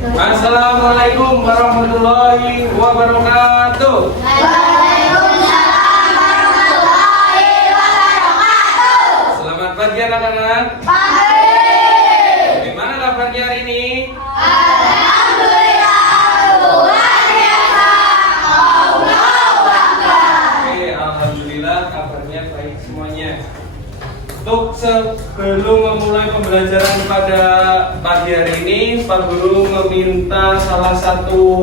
Assalamualaikum warahmatullahi wabarakatuh. Waalaikumsalam warahmatullahi wabarakatuh. Selamat pagi anak-anak. Pagi. Gimana kabarnya hari ini? Alhamdulillah luar biasa. Allahu Akbar. Oke, alhamdulillah kabarnya baik semuanya. Untuk sebelum memulai pembelajaran pada pagi hari ini, Pak Guru meminta salah satu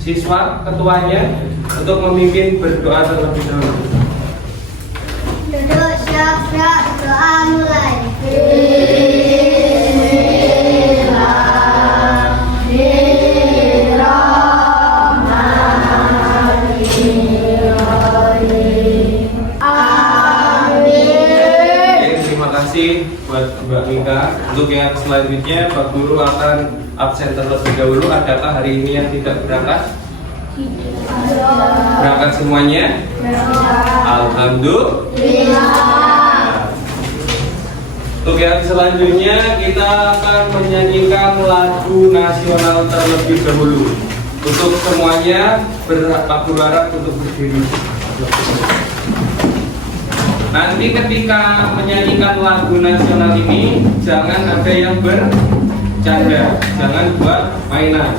siswa ketuanya untuk memimpin berdoa terlebih dahulu. Duduk siap-siap doa mulai. Buat Mbak Mika. Untuk yang selanjutnya Pak Guru akan absen terlebih dahulu. Adakah hari ini yang tidak berangkat? Berangkat semuanya? Alhamdulillah. Untuk yang selanjutnya kita akan menyanyikan lagu nasional terlebih dahulu. Untuk semuanya Pak Guru harap untuk berdiri. Nanti ketika menyanyikan lagu nasional ini jangan ada yang bercanda, jangan buat mainan.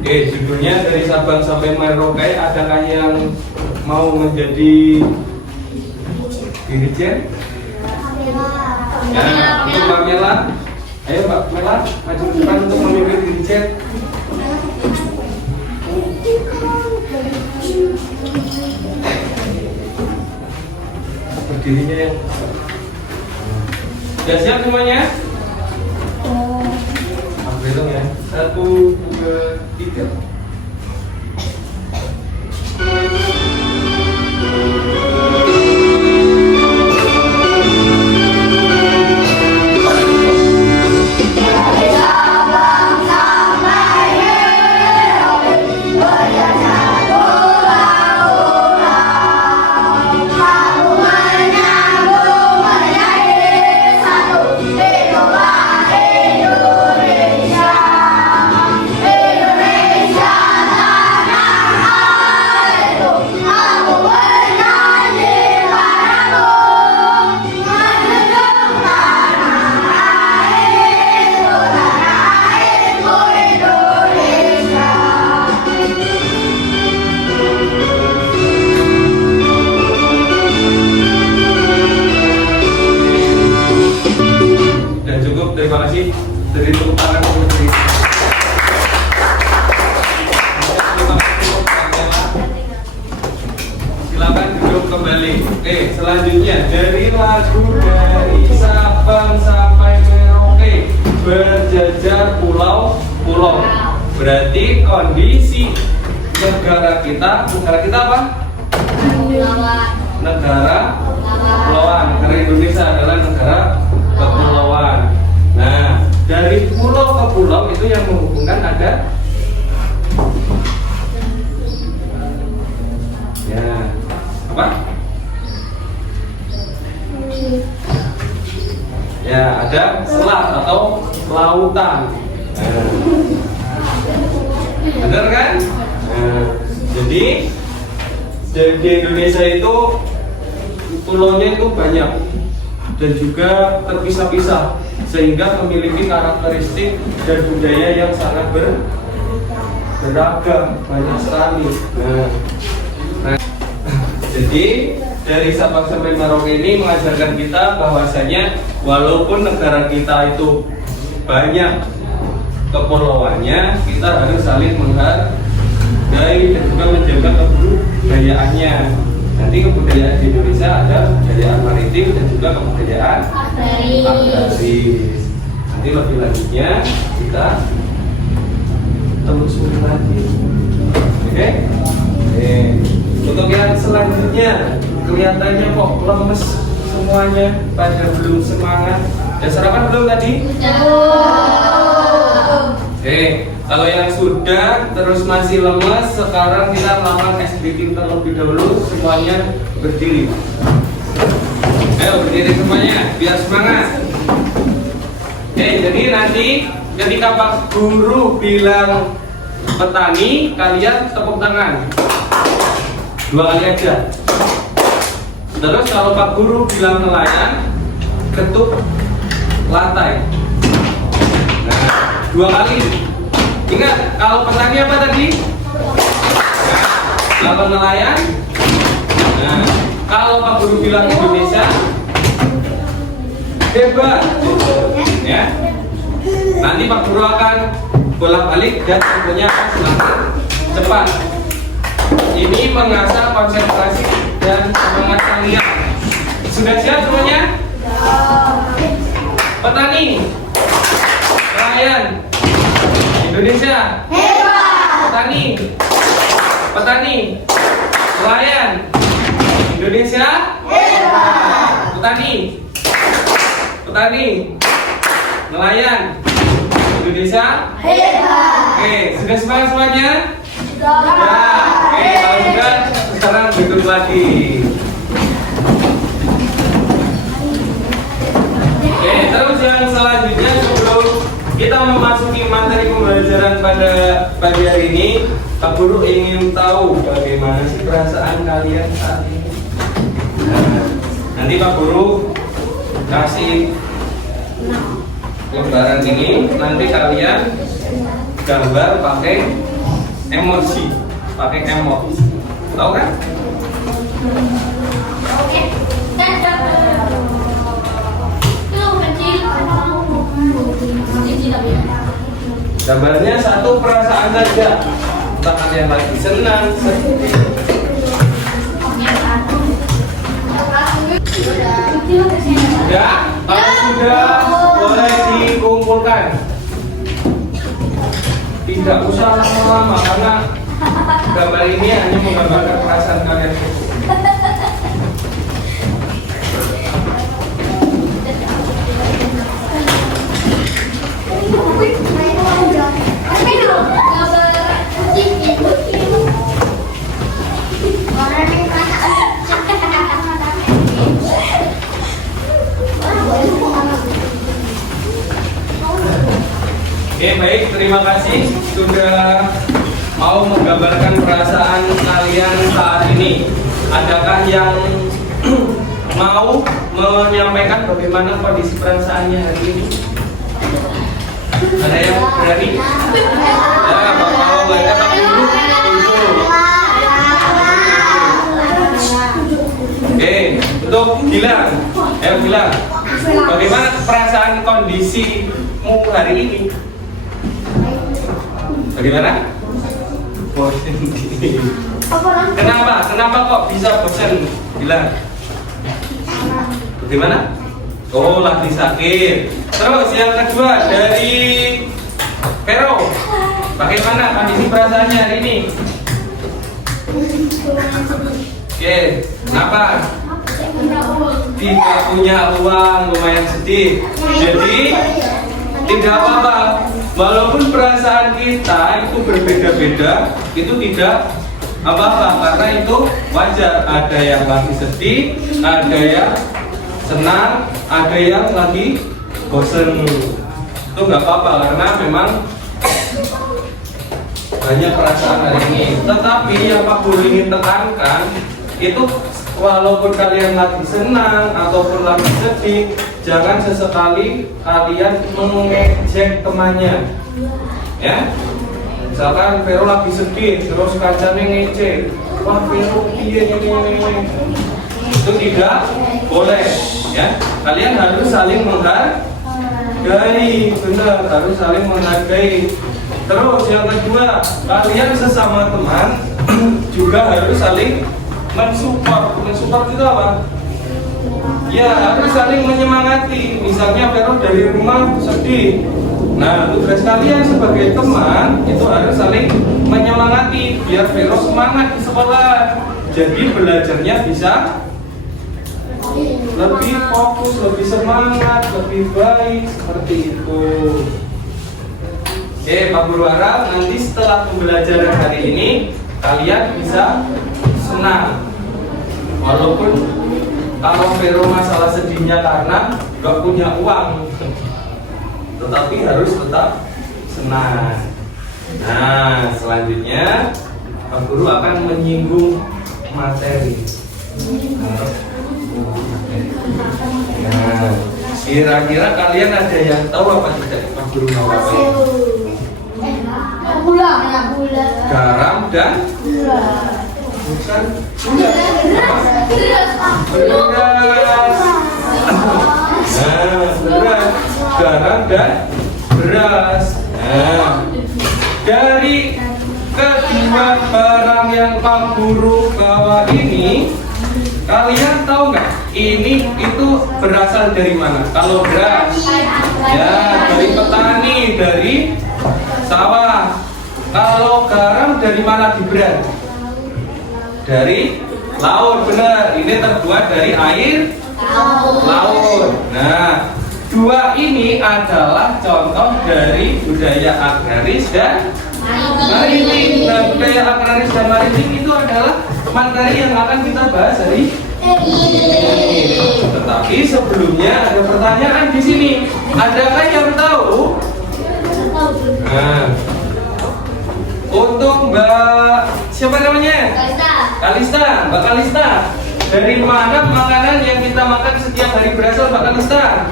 Oke, judulnya dari Sabang sampai Merauke. Adakah yang mau menjadi dirjen? Ya, untuk Mbak Mela. Ayo Mbak Mela, maju ke depan untuk memimpin dirjen. Berdirinya yang sudah siap semuanya? Aku hitung ya. 1, 2, 3. Terima kasih. Dari tepuk tangan untuk silakan duduk kembali. Oke, selanjutnya dari lagu dari Sabang sampai Merauke berjajar pulau-pulau. Berarti kondisi negara kita apa? Negara kepulauan. Negara Indonesia adalah negara kepulauan. Nah, dari pulau ke pulau itu yang menghubungkan ada ya apa? Ya, ada selat atau lautan. Benar kan? Jadi di Indonesia itu pulaunya itu banyak dan juga terpisah-pisah, sehingga memiliki karakteristik dan budaya yang sangat beragam, banyak sekali. Jadi dari Sabang sampai Merauke ini mengajarkan kita bahwasanya walaupun negara kita itu banyak kepulauannya, kita harus saling menghargai dan juga menjaga kebudayaannya. Nanti kebudayaan di Indonesia ada kebudayaan maritim dan juga kebudayaan agraris. Nanti lebih lanjutnya kita telusuri lagi. Oke? Untuk yang selanjutnya kelihatannya kok lemes semuanya, pada belum semangat. Udah sarapan belum tadi? Oke, kalau yang sudah terus masih lemas, sekarang kita melakukan ice breathing terlebih dahulu. Semuanya berdiri. berdiri semuanya, biar semangat. Oke, jadi nanti ketika Pak Guru bilang petani, kalian tepuk tangan 2 kali aja. Terus kalau Pak Guru bilang nelayan, ketuk lantai. Nah, 2 kali. Ingat, kalau petani apa tadi? Nah, kalau nelayan. Nah, kalau Pak Guru bilang Indonesia, hebat. Ya. Nanti Pak Guru akan bolak-balik dan tentunya cepat. Ini mengasah konsentrasi dan semangat kalian. Sudah siap semuanya? Petani, nelayan, Indonesia, Hebat. petani, nelayan, Indonesia, Hebat. petani, nelayan, Indonesia. Hebat. Oke, sudah semangat semuanya? Ya, oke, kalau sudah sekarang duduk lagi. Oke, terus yang selanjutnya sebelum kita memasuki materi pembelajaran pada pagi hari ini, Pak Guru ingin tahu bagaimana sih perasaan kalian saat ini. Nah, nanti Pak Guru kasih lembaran ini, nanti kalian gambar pakai emosi, pakai emot, tahu kan? Oke. Gambarnya satu perasaan saja, entah kalian lagi senang, sedih. Ya, kalau sudah boleh dikumpulkan. Tidak usah lama-lama karena gambar ini hanya menggambarkan perasaan kalian. Oke, baik, terima kasih sudah mau menggambarkan perasaan kalian saat ini. Adakah yang mau menyampaikan bagaimana kondisi perasaannya hari ini? Ada yang berani? Ya, Bapak baca Pak Guru. Oke, untuk Gilang, bilang, bagaimana perasaan kondisimu hari ini? Bagaimana? Kenapa kok bisa bosan? Bilang. Bagaimana? Oh, lagi sakit. Terus yang kedua dari Vero, bagaimana kondisi perasaannya hari ini? Oke, kenapa? Tidak punya uang, lumayan sedih. Jadi tidak apa-apa. Walaupun perasaan kita itu berbeda-beda, itu tidak apa-apa karena itu wajar. Ada yang lagi sedih, ada yang senang, ada yang lagi bosen. Itu nggak apa-apa karena memang banyak perasaan hari ini. Tetapi yang Pak Guru ingin tekankan itu walaupun kalian lagi senang ataupun lagi sedih, jangan sesekali kalian mengejek temannya. Ya, misalkan Vero lagi sedih, terus kancane ngejek, wah Vero ini. Itu tidak boleh. Ya, kalian harus saling menghargai, benar, harus saling menghargai. Terus yang kedua, kalian sesama teman juga harus saling mensupport. Mensupport itu apa? Ya, harus saling menyemangati. Misalnya Vero dari rumah sedih. Nah, tugas kalian sebagai teman itu harus saling menyemangati biar Vero semangat di sekolah. Jadi belajarnya bisa lebih fokus, lebih semangat, lebih baik seperti itu. Oke, Pak Guru harap nanti setelah pembelajaran hari ini kalian bisa senang walaupun Kalau Vero masalah sedihnya karena gak punya uang, tetapi harus tetap senang. Nah, selanjutnya Pak Guru akan menyinggung materi. Nah, kira-kira kalian ada yang tahu apa tidak Pak Guru mau apa? Gula. Garam dan bukan beras. Nah, beras, garam dan beras. Nah, dari kedua barang yang Pak Guru bawa ini, kalian tahu nggak? Ini itu berasal dari mana? Kalau beras, ya dari petani, dari sawah. Kalau garam dari mana diberat? Dari laut, benar. Ini terbuat dari air laut. Nah, dua ini adalah contoh dari budaya agraris dan maritim. Nah, budaya agraris dan maritim itu adalah materi yang akan kita bahas hari ini. Tetapi sebelumnya ada pertanyaan di sini. Adakah yang tahu? Nah, untuk Mbak siapa namanya? Kalista, Mbak Kalista. Dari mana makanan yang kita makan setiap hari berasal, Mbak Kalista?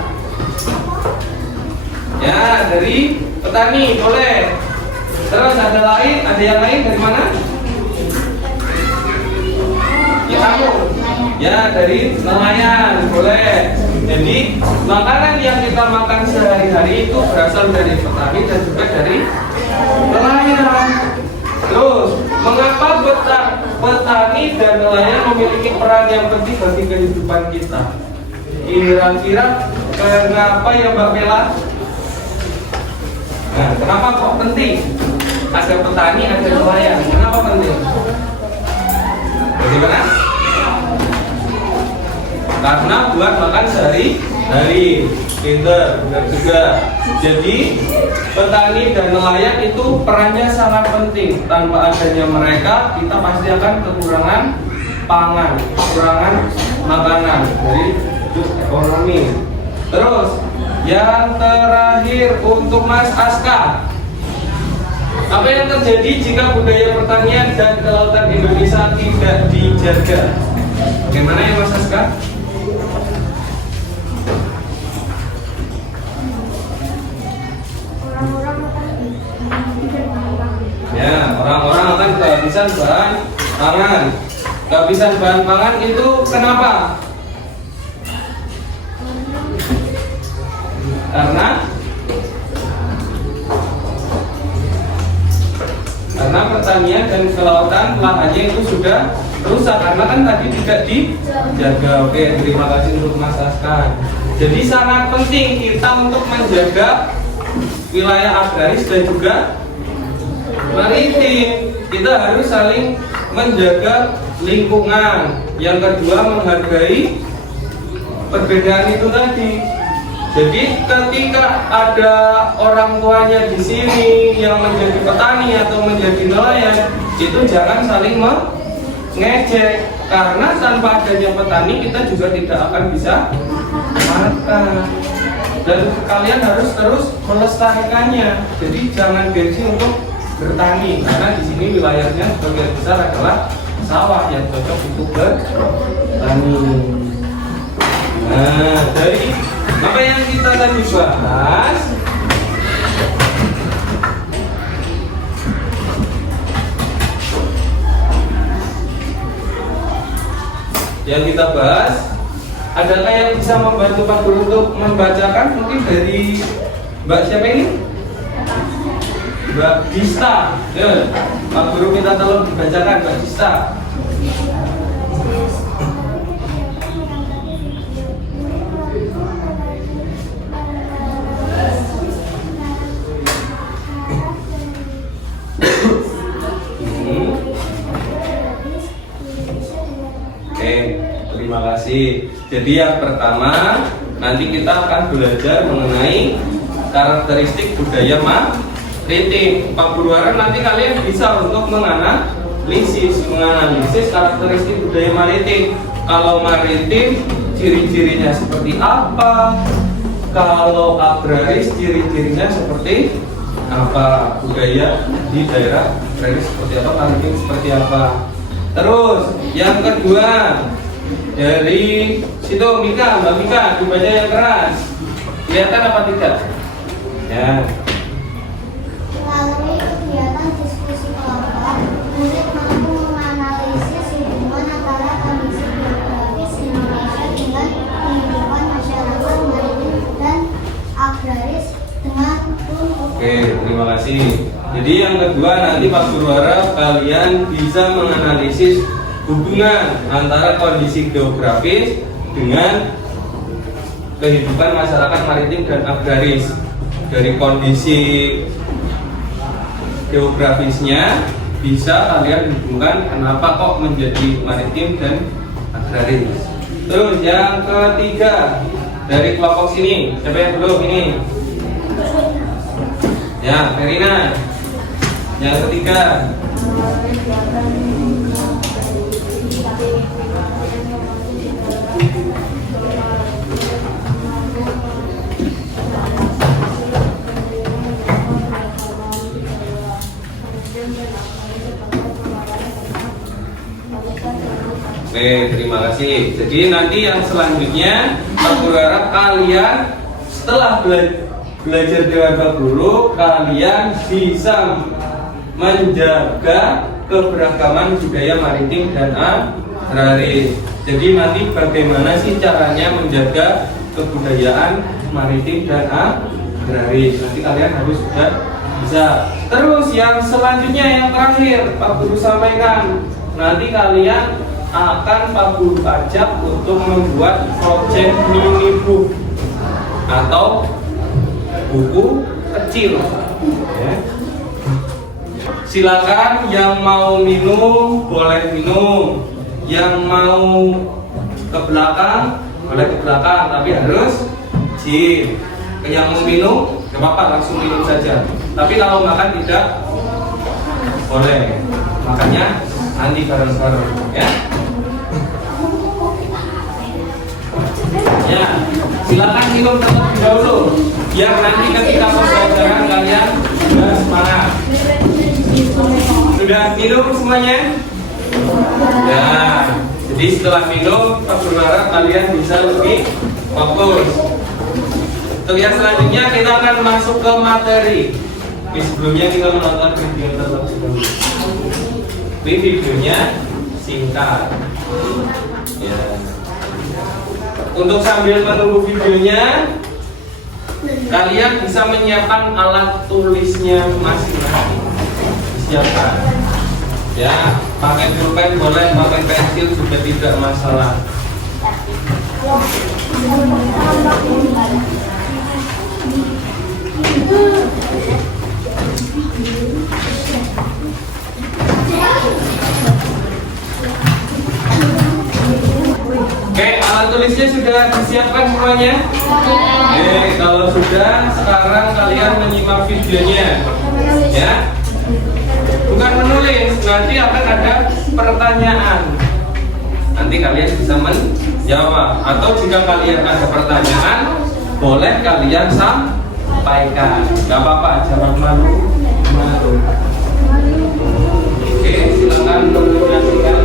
Ya, dari petani, boleh. Terus ada yang lain dari mana? Ya, kamu. Ya, dari nelayan, boleh. Jadi, makanan yang kita makan sehari-hari itu berasal dari petani dan juga dari nelayan. Terus, mengapa petani dan nelayan memiliki peran yang penting bagi kehidupan kita? Kira-kira kenapa ya Mbak Bella? Nah, kenapa kok penting? Ada petani, ada nelayan. Kenapa penting? Bagaimana? Karena buat makan sehari-hari. Pinter, benar juga. Jadi petani dan nelayan itu perannya sangat penting. Tanpa adanya mereka, kita pasti akan kekurangan pangan, kekurangan makanan dari ekonomi. Terus yang terakhir untuk Mas Aska, apa yang terjadi jika budaya pertanian dan kelautan Indonesia tidak dijaga? Bagaimana ya Mas Aska? Ya, orang-orang akan kehabisan bahan pangan. Kehabisan bahan pangan itu kenapa? Karena pertanian dan kelautan lahannya itu sudah rusak karena kan tadi tidak dijaga. Oke, terima kasih untuk Mas Askan. Jadi sangat penting kita untuk menjaga wilayah agraris dan juga maritim. Kita harus saling menjaga lingkungan. Yang kedua, menghargai perbedaan itu tadi. Jadi ketika ada orang tuanya di sini yang menjadi petani atau menjadi nelayan, itu jangan saling mengejek, karena tanpa adanya petani kita juga tidak akan bisa makan. Dan kalian harus terus melestarikannya. Jadi jangan gengsi untuk bertani, karena di sini wilayahnya sebagian besar adalah sawah yang cocok untuk bertani. Nah, dari apa yang kita tadi bahas, adakah yang bisa membantu Pak Guru untuk membacakan? Mungkin dari Mbak siapa ini? Mbak Dista. Ya, Pak Guru minta tolong dibacakan Mbak Dista. Terima kasih. Jadi yang pertama, nanti kita akan belajar mengenai karakteristik budaya maritim. Pak Guru harap nanti kalian bisa untuk menganalisis karakteristik budaya maritim. Kalau maritim ciri-cirinya seperti apa? Kalau agraris ciri-cirinya seperti apa? Budaya di daerah agraris seperti apa? Maritim seperti apa? Terus yang kedua dari situ Mika, Mbak Mika, dibaca yang keras. Kelihatan apa tidak? Ya. Melalui kegiatan diskusi kelompok, murid mampu menganalisis hubungan antara kondisi geografis Indonesia dengan kehidupan masyarakat maritim dan agraris dengan Oke, terima kasih. Jadi yang kedua nanti Pak Guru harap kalian bisa menganalisis hubungan antara kondisi geografis dengan kehidupan masyarakat maritim dan agraris. Dari kondisi geografisnya bisa kalian hubungkan kenapa kok menjadi maritim dan agraris. Terus yang ketiga dari kelompok sini, siapa yang belum ini? Ya, Verina. Yang ketiga. Oke, terima kasih. Jadi nanti yang selanjutnya Pak Guru harap kalian setelah belajar dengan Pak Guru, kalian bisa menjaga keberagaman budaya maritim dan agraris. Jadi nanti bagaimana sih caranya menjaga kebudayaan maritim dan agraris? Nanti kalian harus sudah bisa. Terus yang selanjutnya yang terakhir Pak Guru sampaikan, nanti kalian akan Pak Guru ajak untuk membuat project mini book atau buku kecil. Ya. Silakan yang mau minum boleh minum, yang mau ke belakang boleh ke belakang, tapi harus izin. Yang mau minum gak apa-apa, langsung minum saja. Tapi kalau makan tidak boleh. Makanya nanti bareng-bareng ya. Ya, silakan minum terlebih dahulu. Biar nanti ketika pembelajaran kalian sudah semangat. Sudah minum semuanya? Ya. Jadi setelah minum, Pak Guru harap kalian bisa lebih fokus. Untuk yang selanjutnya kita akan masuk ke materi. Tapi sebelumnya kita menonton video terlebih dahulu. Ini videonya singkat. Ya. Untuk sambil menunggu videonya, kalian bisa menyiapkan alat tulisnya masing-masing. Siapkan. Ya, pakai pulpen boleh, pakai pensil juga tidak masalah. Oke, alat tulisnya sudah disiapkan semuanya? Oke, kalau sudah, sekarang kalian menyimak videonya. Ya. Bukan menulis, nanti akan ada pertanyaan. Nanti kalian bisa menjawab. Atau jika kalian ada pertanyaan, boleh kalian sampaikan. Gak apa-apa, jangan malu. Oke, silakan menyaksikan.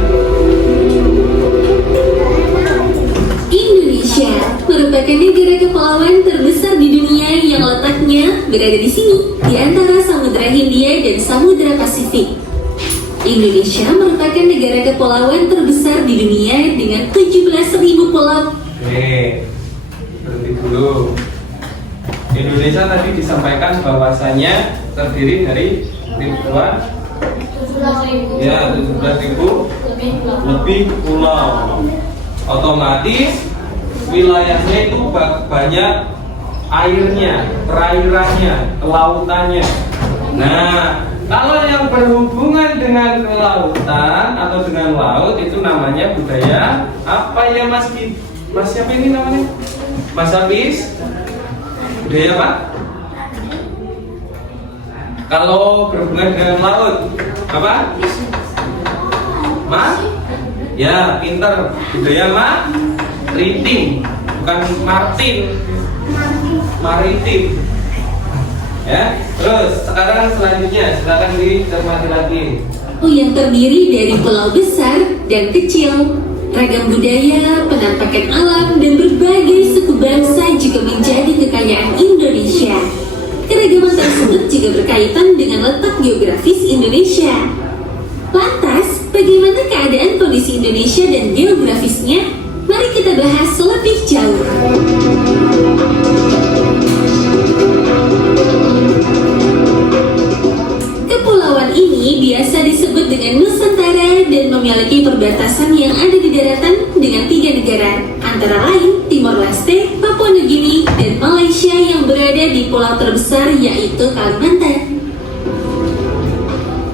Indonesia merupakan negara kepulauan terbesar di dunia yang letaknya berada di sini, di antara Samudra Hindia dan Samudra Pasifik. Indonesia merupakan negara kepulauan terbesar di dunia dengan 17.000 pulau. Oke, berhenti dulu. Indonesia tadi disampaikan bahwasanya terdiri dari ribuan, ya 17.000 lebih pulau. Otomatis wilayahnya itu banyak airnya, perairannya, kelautannya. Nah, kalau yang berhubungan dengan kelautan atau dengan laut itu namanya budaya apa ya Mas siapa ini namanya? Mas Hafiz? Budaya apa? Kalau berhubungan dengan laut apa? Mas? Ya, pinter. Budaya maritim, bukan Martin. Maritim. Ya, terus sekarang selanjutnya silakan dicermati lagi. Yang terdiri dari pulau besar dan kecil, ragam budaya, penampakan alam, dan berbagai suku bangsa juga menjadi kekayaan Indonesia. Keragaman tersebut juga berkaitan dengan letak geografis Indonesia. Lantas, bagaimana keadaan kondisi Indonesia dan geografisnya? Mari kita bahas lebih jauh. Kepulauan ini biasa disebut dengan Nusantara dan memiliki perbatasan yang ada di daratan dengan 3 negara, antara lain Timor Leste, Papua Nugini, dan Malaysia yang berada di pulau terbesar yaitu Kalimantan.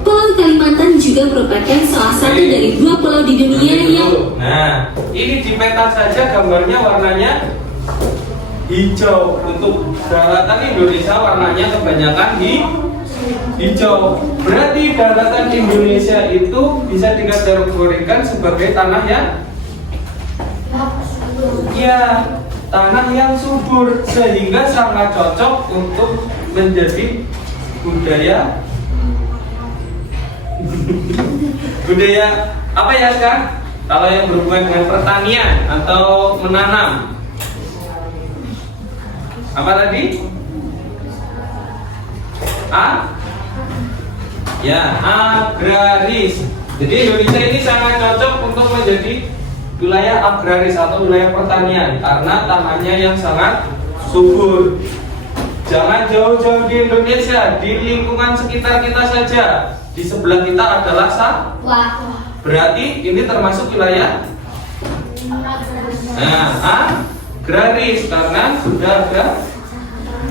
Pulau Kalimantan juga merupakan salah satu dari 2 pulau di dunia yang... Nah, ini di peta saja gambarnya warnanya hijau. Untuk daratan Indonesia warnanya kebanyakan hijau. Berarti daratan Indonesia itu bisa dikategorikan sebagai tanah yang subur, sehingga sangat cocok untuk menjadi budaya apa ya kan? Kalau yang berhubungan dengan pertanian atau menanam, apa tadi? Agraris. Jadi Indonesia ini sangat cocok untuk menjadi wilayah agraris atau wilayah pertanian karena tanahnya yang sangat subur. Jangan jauh-jauh di Indonesia, di lingkungan sekitar kita saja. Di sebelah kita adalah sawah. Berarti ini termasuk wilayah agraris karena sudah ada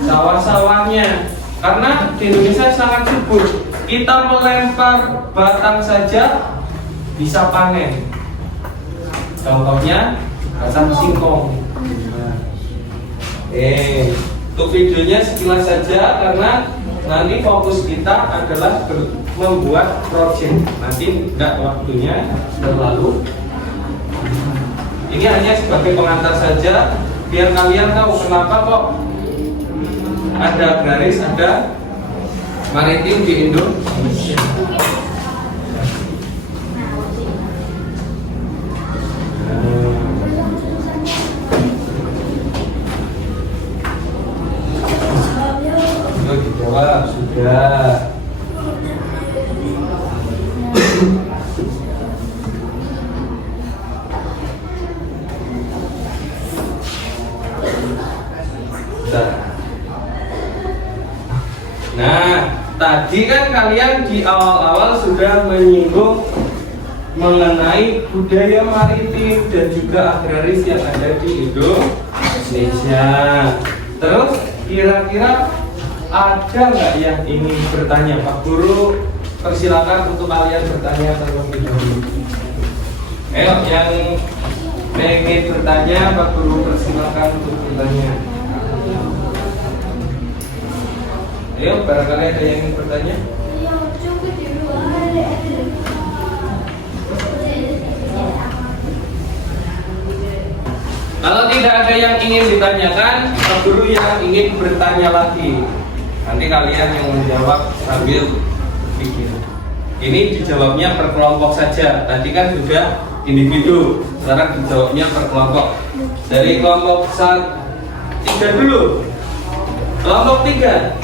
sawah-sawahnya. Karena di Indonesia sangat subur, kita melempar batang saja bisa panen. Contohnya batang singkong. Untuk videonya sekilas saja karena nanti fokus kita adalah membuat project. Nanti tidak waktunya terlalu. Ini hanya sebagai pengantar saja biar kalian tahu kenapa kok ada agraris, ada maritim di Indonesia. Dijawab sudah. Nah, tadi kan kalian di awal-awal sudah menyinggung mengenai budaya maritim dan juga agraris yang ada di Indonesia. Terus kira-kira ada nggak yang ingin bertanya? Pak Guru persilakan untuk kalian bertanya terlebih dahulu. Ayo yang ingin bertanya, Pak Guru persilakan untuk bertanya. Ayo, barangkali ada yang ingin bertanya. Kalau tidak ada yang ingin ditanyakan, Pak Guru yang ingin bertanya lagi. Nanti kalian yang menjawab sambil pikir. Ini dijawabnya per kelompok saja. Tadi kan sudah individu, sekarang dijawabnya per kelompok. Dari kelompok 3 dulu. Kelompok 3.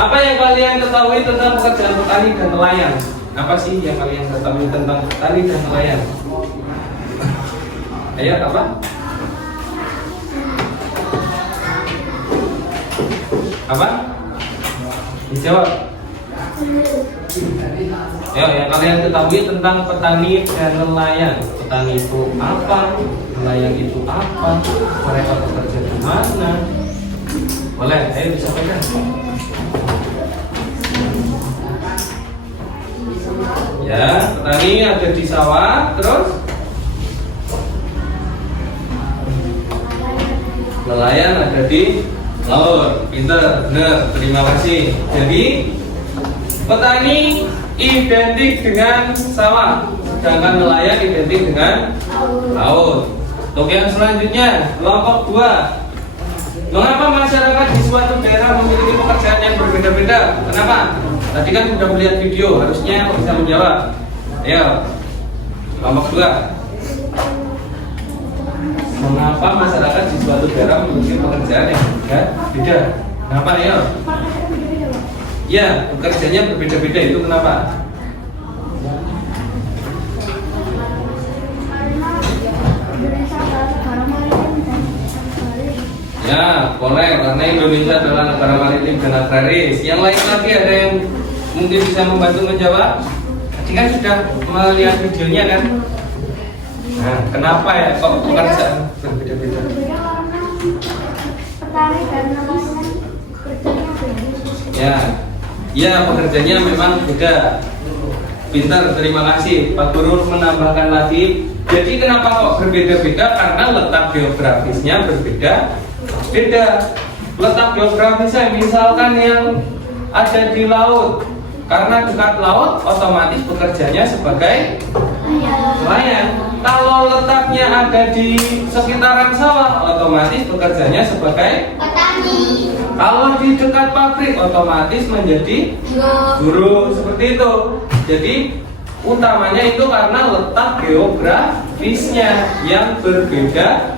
Apa yang kalian ketahui tentang pekerjaan petani dan nelayan? Apa sih yang kalian ketahui tentang petani dan nelayan? Ayo, apa? Apa? Dijawab. Ayo, yang kalian ketahui tentang petani dan nelayan. Petani itu apa? Nelayan itu apa? Mereka bekerja di mana? Boleh, ayo disampaikan. Ya, petani ada di sawah, terus nelayan ada di laut. Pinter, benar, terima kasih. Jadi petani identik dengan sawah. sedangkan nelayan identik dengan laut. Untuk yang selanjutnya, kelompok 2. Mengapa masyarakat di suatu daerah memiliki pekerjaan yang berbeda-beda? Kenapa? Tadi kan sudah melihat video, harusnya bisa menjawab. Ayo, kelompok 2. Mengapa masyarakat di suatu daerah memiliki pekerjaan yang berbeda? Kenapa ya? Ya, pekerjaannya berbeda-beda, itu kenapa? Ya, boleh, karena Indonesia adalah negara maritim dan agraris. Yang lain lagi ada yang mungkin bisa membantu menjawab? Tadi kan sudah melihat videonya kan? Nah, kenapa ya kok pekerjaan berbeda-beda? Petani dan nelayan kerjanya beda. Ya, pekerjaannya memang beda. Pintar, terima kasih. Pak Guru menambahkan lagi. Jadi kenapa kok berbeda-beda? Karena letak geografisnya berbeda. Letak geografisnya misalkan yang ada di laut. Karena dekat laut, otomatis bekerjanya sebagai nelayan. Kalau letaknya ada di sekitaran sawah, otomatis bekerjanya sebagai Petani. kalau di dekat pabrik, otomatis menjadi guru. Seperti itu. Jadi utamanya itu karena letak geografisnya yang berbeda.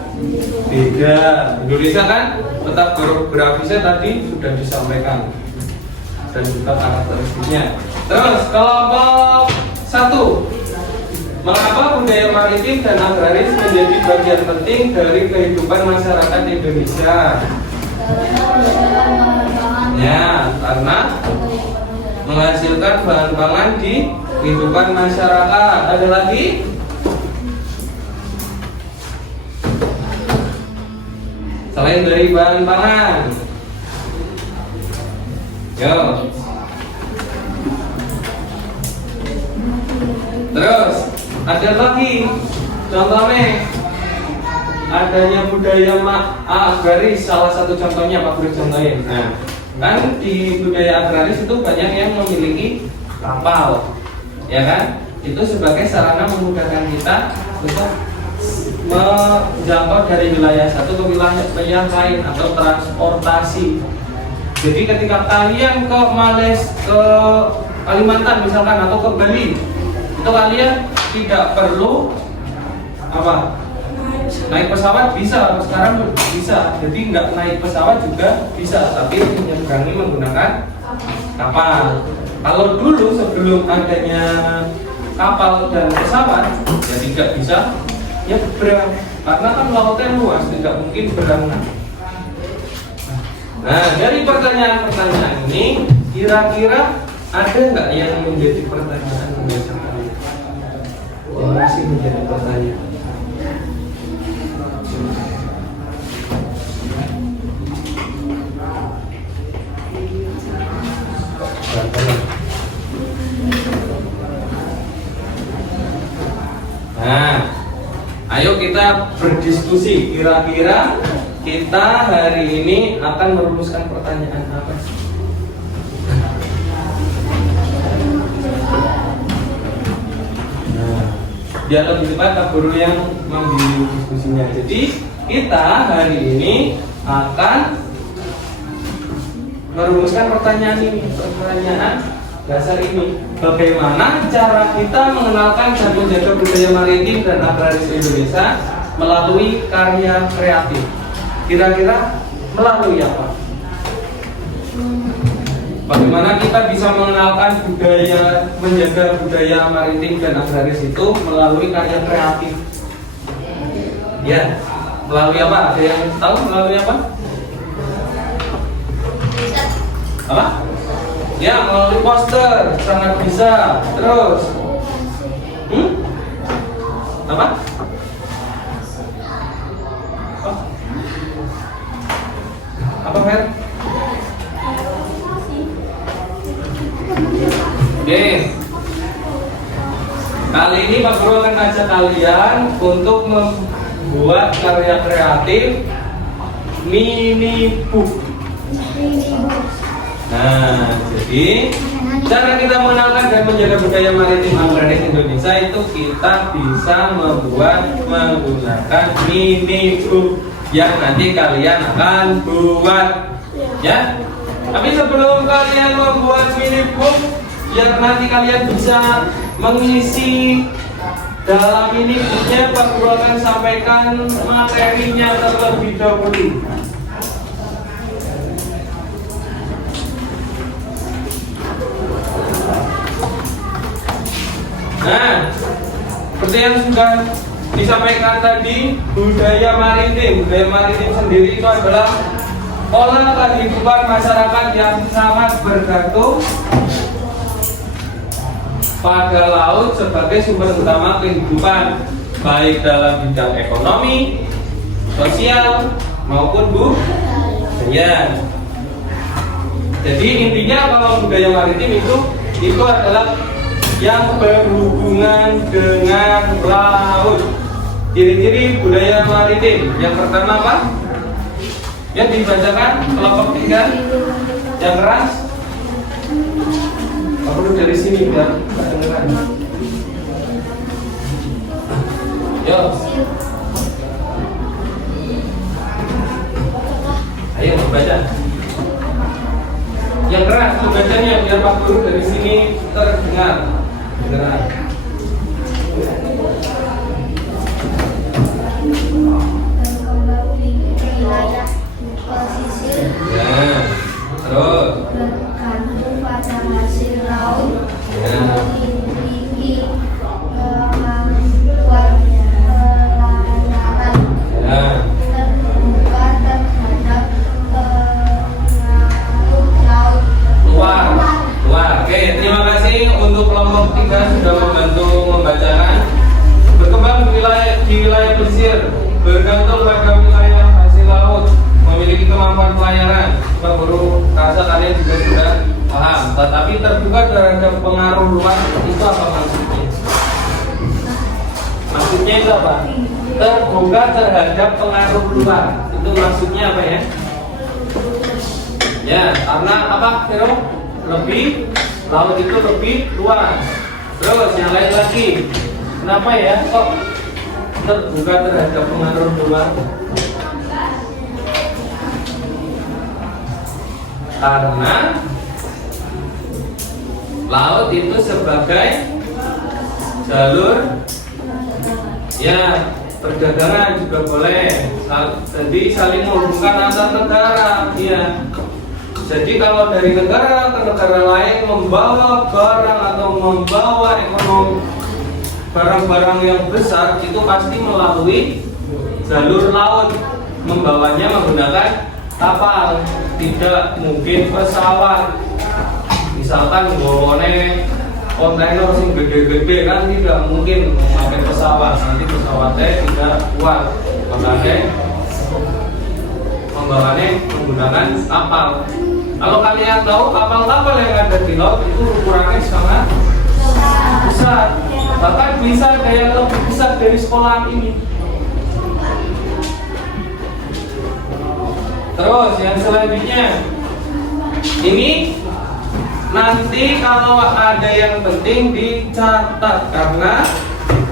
Indonesia kan letak geografisnya tadi sudah disampaikan dan juga karakteristiknya. Terus kelompok 1. Mengapa budaya maritim dan agraris menjadi bagian penting dari kehidupan masyarakat Indonesia? Ya, karena menghasilkan bahan pangan di kehidupan masyarakat. Ada lagi? Selain dari bahan pangan. Yo. Terus ada lagi contohnya adanya budaya agraris, salah satu contohnya Pak Guru contohin. Nah, kan di budaya agraris itu banyak yang memiliki kapal, ya kan? Itu sebagai sarana memudahkan kita untuk menjangkau dari wilayah satu ke wilayah lain atau transportasi. Jadi ketika kalian ke Kalimantan misalkan atau ke Bali, itu kalian tidak perlu naik pesawat, bisa sekarang bisa. Jadi nggak naik pesawat juga bisa, tapi menyeberangi menggunakan kapal. Kalau dulu sebelum adanya kapal dan pesawat, ya tidak bisa nyebrang karena kan lautnya luas, tidak mungkin berenang. Nah, dari pertanyaan-pertanyaan ini kira-kira ada nggak yang menjadi pertanyaan mendasar kalian? Yang masih menjadi pertanyaan? Nah, ayo kita berdiskusi. Kira-kira kita hari ini akan merumuskan pertanyaan apa sih? Biar lebih cepat Pak Guru yang mengambil diskusinya. Jadi kita hari ini akan merumuskan pertanyaan ini, pertanyaan dasar ini. Bagaimana cara kita mengenalkan dan menjaga budaya maritim dan agraris Indonesia melalui karya kreatif? Kira-kira melalui apa? Bagaimana kita bisa mengenalkan budaya, menjaga budaya maritim dan agraris itu melalui karya kreatif? Ya, melalui apa? Ada yang tahu melalui apa? Apa? Ya, melalui poster, sangat bisa. Terus, apa? Apa Fer? Oke. Kali ini Pak Guru akan ngajak kalian untuk membuat karya kreatif mini book. Nah, jadi cara kita mengenalkan dan menjaga budaya maritim agraris Indonesia itu kita bisa membuat menggunakan minibus yang nanti kalian akan buat, ya. Tapi sebelum kalian membuat minibus yang nanti kalian bisa mengisi dalam minibusnya, Pak Guru akan sampaikan materinya terlebih dahulu. Nah, seperti yang sudah disampaikan tadi, budaya maritim sendiri itu adalah pola kehidupan masyarakat yang sangat bergantung pada laut sebagai sumber utama kehidupan, baik dalam bidang ekonomi, sosial maupun budaya. Jadi intinya kalau budaya maritim itu adalah yang berhubungan dengan laut. Ciri-ciri budaya maritim yang pertama apa? Yang dibacakan kelompok 3 yang keras. Aku dari sini biar kedengeran. Yo. Ayo baca. Yang keras bacanya biar Pak Guru dari sini terdengar. Beneran. Wilayah pesisir Ya, terus. bergantung pada hasil laut, Ya. memiliki kemampuan pelayaran Ya. terbuka terhadap pengaruh laut. Luar. Oke, terima kasih untuk kelompok 3 sudah membantu membacakan. Berkembang di wilayah pesisir, bergantung pada wilayah hasil laut, memiliki kemampuan pelayaran. Pak Guru rasa kalian juga sudah paham. Tetapi terbuka terhadap pengaruh luar itu apa maksudnya? Maksudnya itu apa? Terbuka terhadap pengaruh luar. Itu maksudnya apa ya? Ya, karena apa, Vero? Laut itu lebih luas. Terus yang lain lagi, kenapa ya kok terbuka terhadap pengaruh luar? Karena laut itu sebagai jalur, ya, perdagangan juga boleh. Jadi saling menghubungkan antar negara, ya. Jadi kalau dari negara ke negara lain membawa barang atau membawa ekonomi barang-barang yang besar itu pasti melalui jalur laut, membawanya menggunakan kapal, tidak mungkin pesawat. Misalkan ngomongnya kontainer sing gede-gede kan tidak mungkin pakai pesawat, nanti pesawatnya tidak kuat, makanya membawanya menggunakan kapal. Kalau kalian tahu kapal-kapal yang ada di laut itu ukurannya sangat besar, bahkan bisa kayak lebih besar dari sekolah ini. Terus yang selanjutnya, ini nanti kalau ada yang penting dicatat karena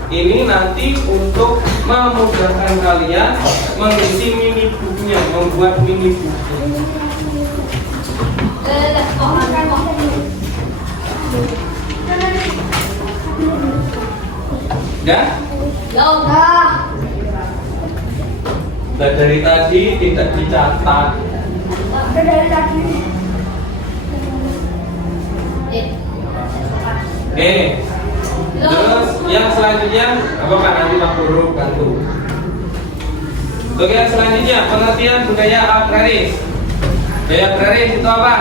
ini nanti untuk memudahkan kalian mengisi mini bukunya, membuat mini buku. Ya? Dan dari tadi tidak dicatat. Oke. Terus yang selanjutnya apa Pak, nanti Pak Guru bantu. Oke, yang selanjutnya pengertian budaya agraris. Budaya agraris itu apa?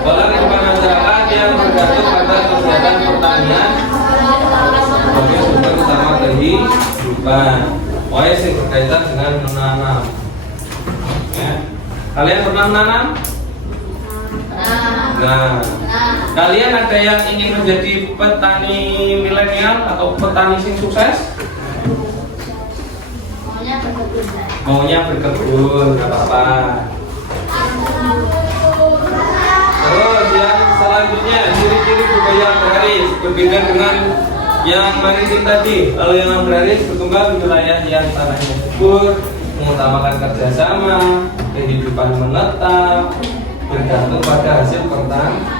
Pola kehidupan masyarakat yang bergantung pada kegiatan pertanian sebagai sumber utama kehidupan. Pokoknya sih berkaitan dengan menanam. Ya. Kalian pernah menanam? Nah, kalian ada yang ingin menjadi petani milenial atau petani sing sukses? Maunya berkebun. Maunya berkebun, nggak apa-apa. Terus yang selanjutnya ciri-ciri budaya agraris berbeda dengan yang maritim tadi. Kalau yang agraris berkembang di wilayah yang tanahnya subur, mengutamakan kerjasama, kehidupan menetap, bergantung pada hasil pertanian.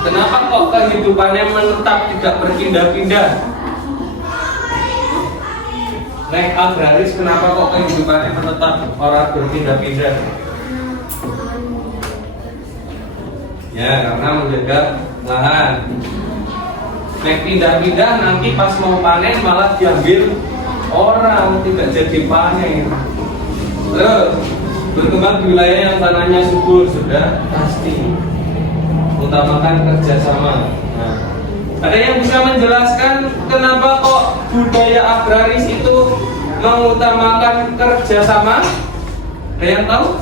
Kenapa kok kehidupannya menetap tidak berpindah-pindah? Naik agraris kenapa kok kehidupannya menetap orang berpindah-pindah? Ya karena menjaga lahan. Naik pindah-pindah nanti pas mau panen malah diambil orang, tidak jadi panen. Terus berkembang di wilayah yang tanahnya subur sudah pasti. Utamakan kerjasama. Nah, ada yang bisa menjelaskan kenapa kok budaya agraris itu mengutamakan kerjasama? Ada yang tahu?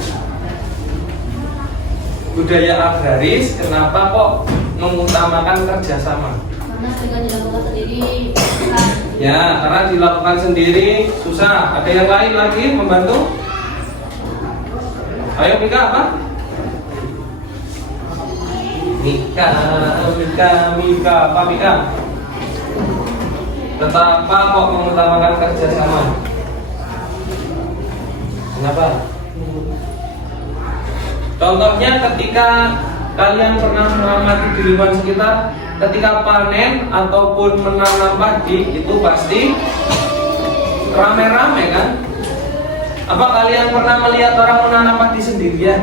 Budaya agraris kenapa kok mengutamakan kerjasama? Karena dengan dilakukan sendiri Ya, karena dilakukan sendiri susah. Ada yang lain lagi membantu? Ayo Mika apa? Mika, apa Mika? Kenapa kok mengutamakan kerjasama? Kenapa? Contohnya ketika kalian pernah mengamati di lingkungan sekitar, ketika panen ataupun menanam padi itu pasti rame-rame kan? Apa kalian pernah melihat orang menanam padi sendirian?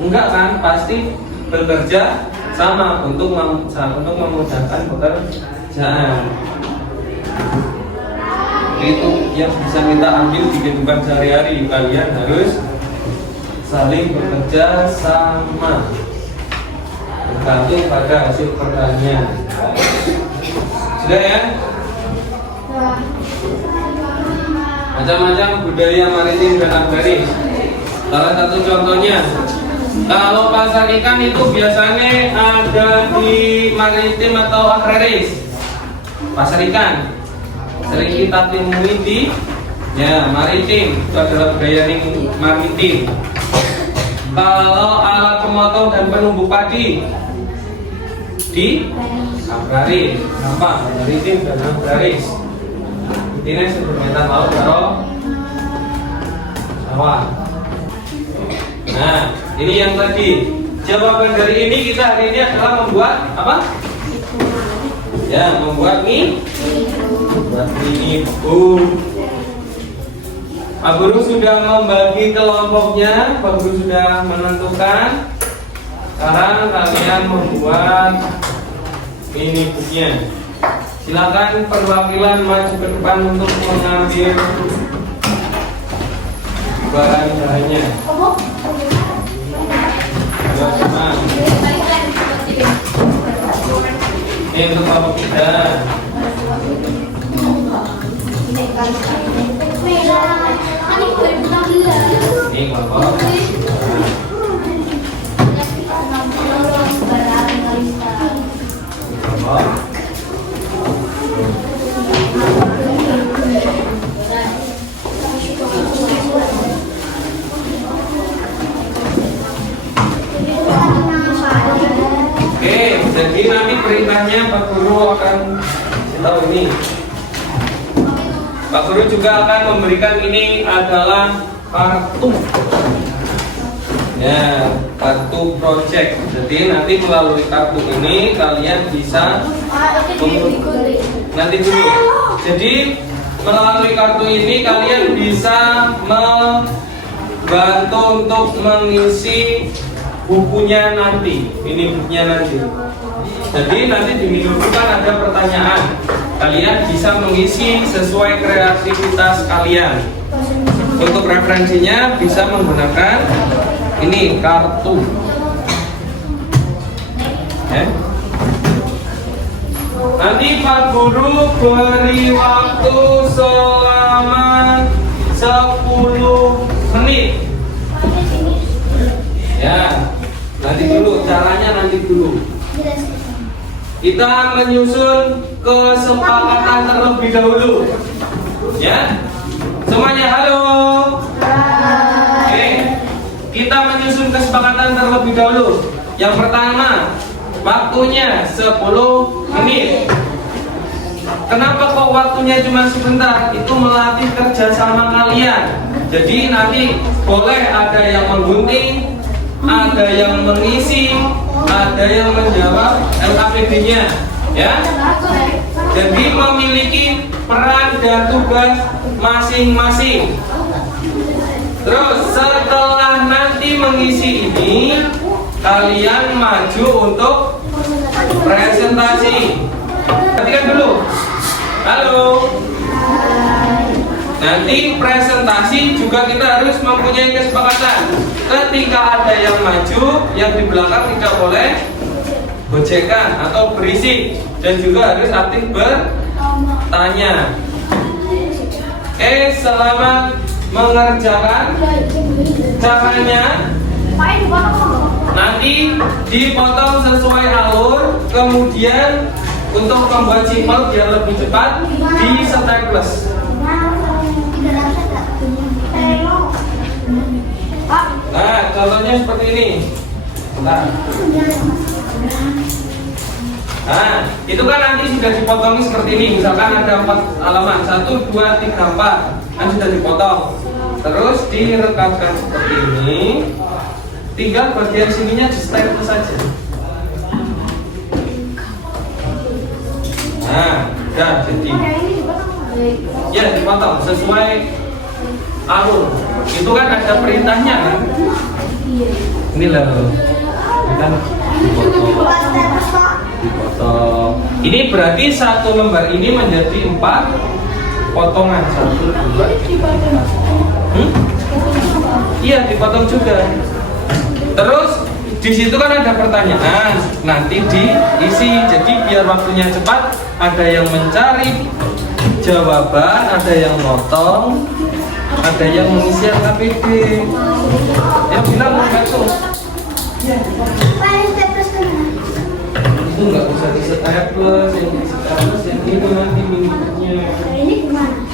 Enggak kan? Pasti bekerja sama untuk memudahkan pekerjaan. Itu yang bisa kita ambil di kehidupan sehari-hari. Kalian harus saling bekerja sama, bergantung pada hasil pertanian. Sudah ya? Macam-macam budaya maritim dan agraris. Salah satu contohnya, kalau pasar ikan itu biasanya ada di maritim atau agraris. Pasar ikan sering kita temui di maritim, itu adalah budaya maritim. Kalau alat pemotong dan penumbuk padi di agraris, apa? Maritim dan agraris. Ini sebenarnya laut karo sawah. Nah, ini yang tadi. Jawaban dari ini kita hari ini adalah membuat apa? Ya, membuat mie. Membuat mie. Pak Guru sudah membagi kelompoknya, Pak Guru sudah menentukan. Sekarang kalian membuat ini bukunya. Silakan perwakilan maju ke depan untuk mengambil bahan-bahannya. Ini untuk Bapak kita. Ini Bapak. Jadi nanti perintahnya Pak Guru akan tahu ini. Pak Guru juga akan memberikan ini adalah kartu. Ya, kartu project. Jadi nanti melalui kartu ini kalian bisa nanti dulu. Jadi melalui kartu ini kalian bisa membantu untuk mengisi bukunya nanti. Ini bukunya nanti. Jadi nanti di minggu depan ada pertanyaan. Kalian bisa mengisi sesuai kreativitas kalian. Untuk referensinya bisa menggunakan ini kartu. Nanti Pak Guru beri waktu selama 10 menit. Ya, nanti dulu caranya nanti dulu. Kita menyusun kesepakatan terlebih dahulu. Ya, semuanya halo. kita menyusun kesepakatan terlebih dahulu. Yang pertama, waktunya 10 menit. Kenapa kok waktunya cuma sebentar? Itu melatih kerjasama kalian. Jadi nanti boleh ada yang menggunting, ada yang mengisi, ada yang menjawab LKPD-nya, ya. Jadi memiliki peran dan tugas masing-masing. Terus setelah nanti mengisi ini, kalian maju untuk presentasi. Perhatikan dulu. Halo. Nanti presentasi juga kita harus mempunyai kesepakatan. Ketika ada yang maju, yang di belakang tidak boleh gojekan atau berisik, dan juga harus aktif bertanya. Selamat mengerjakan. Caranya nanti dipotong sesuai alur, kemudian untuk membuat simpel biar lebih cepat di staples. Nah, contohnya seperti ini. Nah, itu kan nanti sudah dipotong seperti ini. Misalkan ada 4 halaman, 1, 2, 3, 4, kan sudah dipotong. Terus direkatkan seperti ini. Tinggal bagian sininya di staples saja. Nah, udah jadi. Ya, dipotong sesuai alur. Itu kan ada perintahnya kan? Ini loh. Kita dipotong. Ini berarti satu lembar ini menjadi 4 potongan. 1, 2, 3. Iya, dipotong juga. Terus di situ kan ada pertanyaan, nanti diisi. Jadi biar waktunya cepat, ada yang mencari jawaban, ada yang motong, ada yang mengisi LKPD. Yang bilang membantu. Itu nggak usah di staples, yang di staples yang itu nanti minutnya. Ini gimana?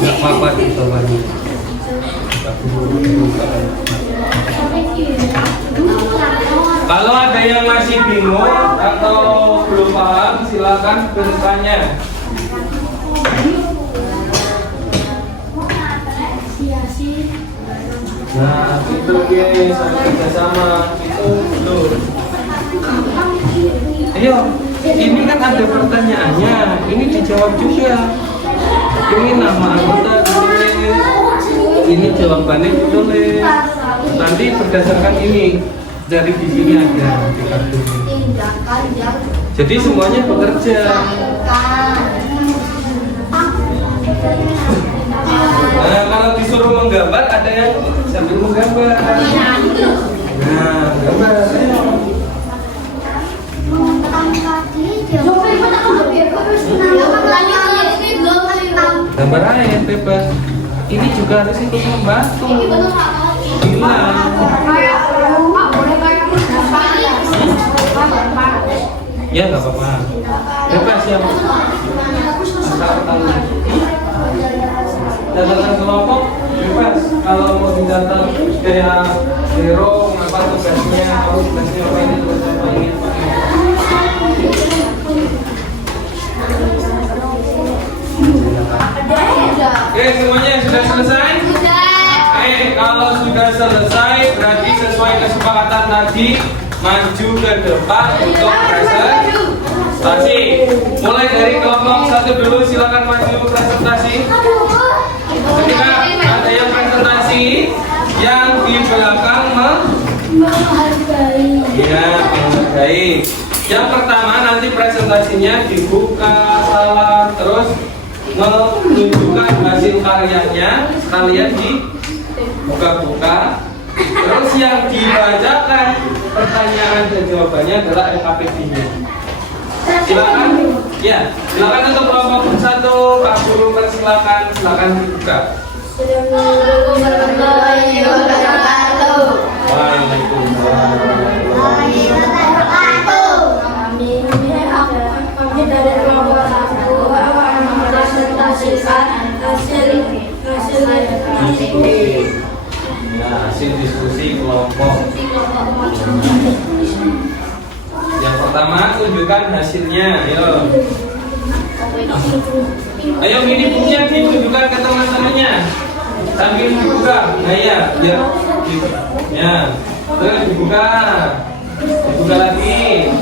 Nggak apa-apa gitu lagi. Kalau ada yang masih bingung atau belum paham, silakan bertanya. Nah, itu guys, kerjasama itu dulu. Ayo, ini kan ada pertanyaannya, ini dijawab juga. Ini nama anggota ditulis, ini jawabannya ditulis. Nanti berdasarkan ini. Dari di sini ada di kartu. Jadi semuanya bekerja. Nah, kalau disuruh menggambar, ada yang sambil menggambar. Nah, gambar. Gambar aja bebas. Ini juga harus ikut membantu. Bilang. Ya nggak apa-apa. Bebas ya. Catatan kelompok bebas. Kalau mau dicatat kayak hero, apa tugasnya, apa ini, tugas apa ini. Oke, semuanya sudah selesai? Kalau sudah selesai, berarti sesuai kesepakatan tadi, maju ke depan untuk presentasi. Mulai dari kelompok 1 dulu, silakan maju presentasi. Ketika ada yang presentasi, yang di belakang menghargai. Yang pertama nanti presentasinya dibuka salah, terus menunjukkan hasil karyanya, kalian dibuka-buka. Terus yang dibacakan pertanyaan dan jawabannya adalah LKPD-nya. Silakan, ya, silakan untuk kelompok 1, Pak Guru persilakan, silakan dibuka. Assalamualaikum warahmatullahi wabarakatuh. Waalaikumsalam warahmatullahi Kami dari kelompok 1 akan mempresentasikan hasil Ya, hasil diskusi kelompok. Yang pertama, tunjukkan hasilnya. Ayo minimumnya ditunjukkan ke teman-temannya sambil dibuka. Nah ya, biar ya, terus dibuka lagi.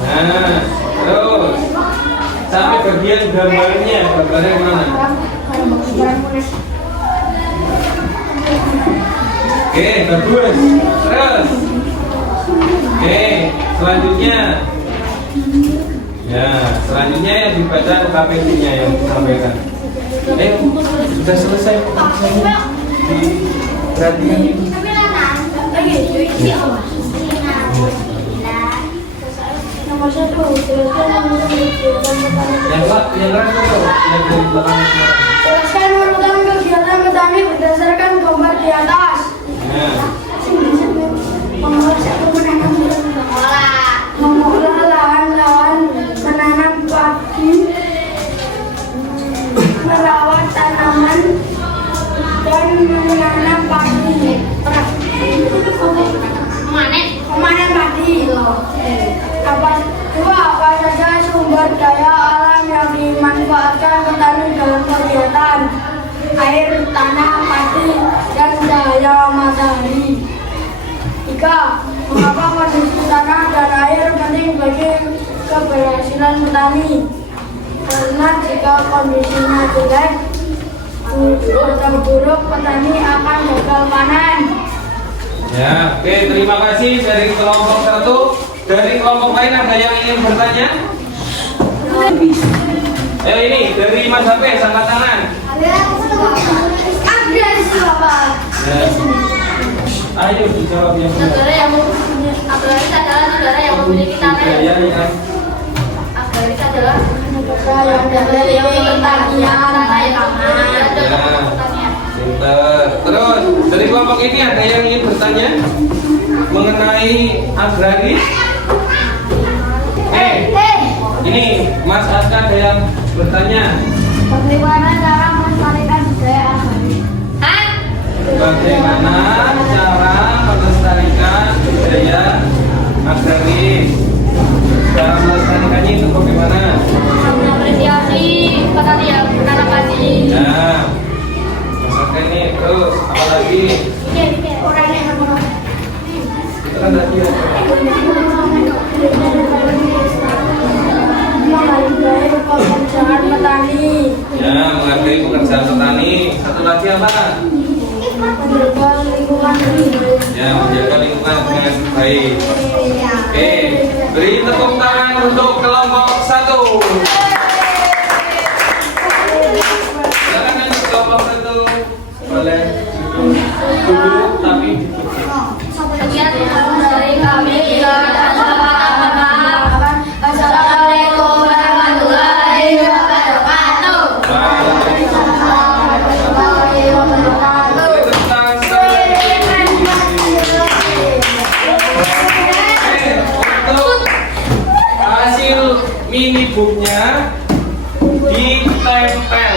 Nah, terus sampai bagian gambarnya mana? Oke, bagus. Terus, oke, selanjutnya. Ya, selanjutnya yang dibaca KPD-nya yang disampaikan. Sudah selesai. Diperhatikan itu. Nomor 1, jelaskan Yang keras itu, yang dari belakang. jelaskan urutan kegiatan petani berdasarkan gambar di atas. Ya. Nomor 1, mengolah lahan-lahan, menanam padi, merawat tanaman, dan menanam padi. Memanen padi. Apa saja sumber daya alam yang dimanfaatkan petani dalam kegiatan? Air, tanah, padi, dan cahaya matahari. 3. Mengapa kondisi tanah dan air penting bagi keberhasilan petani? Karena jika kondisinya jelek atau buruk, petani akan gagal panen. Ya, oke, terima kasih dari kelompok 1. Dari kelompok lain ada yang ingin bertanya? Ayo ini dari Mas HP, angkat tangan. Ada di sini, Bapak. Ya. Ayo dijawab yang benar. Negara yang agraris adalah negara yang memiliki tanah. Ya, ya. Agraris adalah negara yang memiliki pertanian, baik pertanian. Pinter. Terus dari kelompok ini ada yang ingin bertanya mengenai agraris? Ini Mas Aska ada yang bertanya. Bagaimana cara melestarikan budaya agraris? Bagaimana cara melestarikan budaya agraris? Cara melestarikannya itu bagaimana? Mengapresiasi petani yang menanam padi. Nah, masakan ini terus apa lagi? Itu kan tadi ya. Menghargai pekerjaan petani. Ya, menghargai pekerjaan petani. Satu lagi apa? Menjaga lingkungan hidup. Ya, menjaga lingkungan dengan baik. Oke, beri tepuk tangan untuk kelompok 1. Silakan untuk kelompok 1 boleh duduk tapi duduk. Sekian dari kami. Assalamualaikum warahmatullahi wabarakatuh. Tepuk tangan untuk hasil mini booknya ditempel.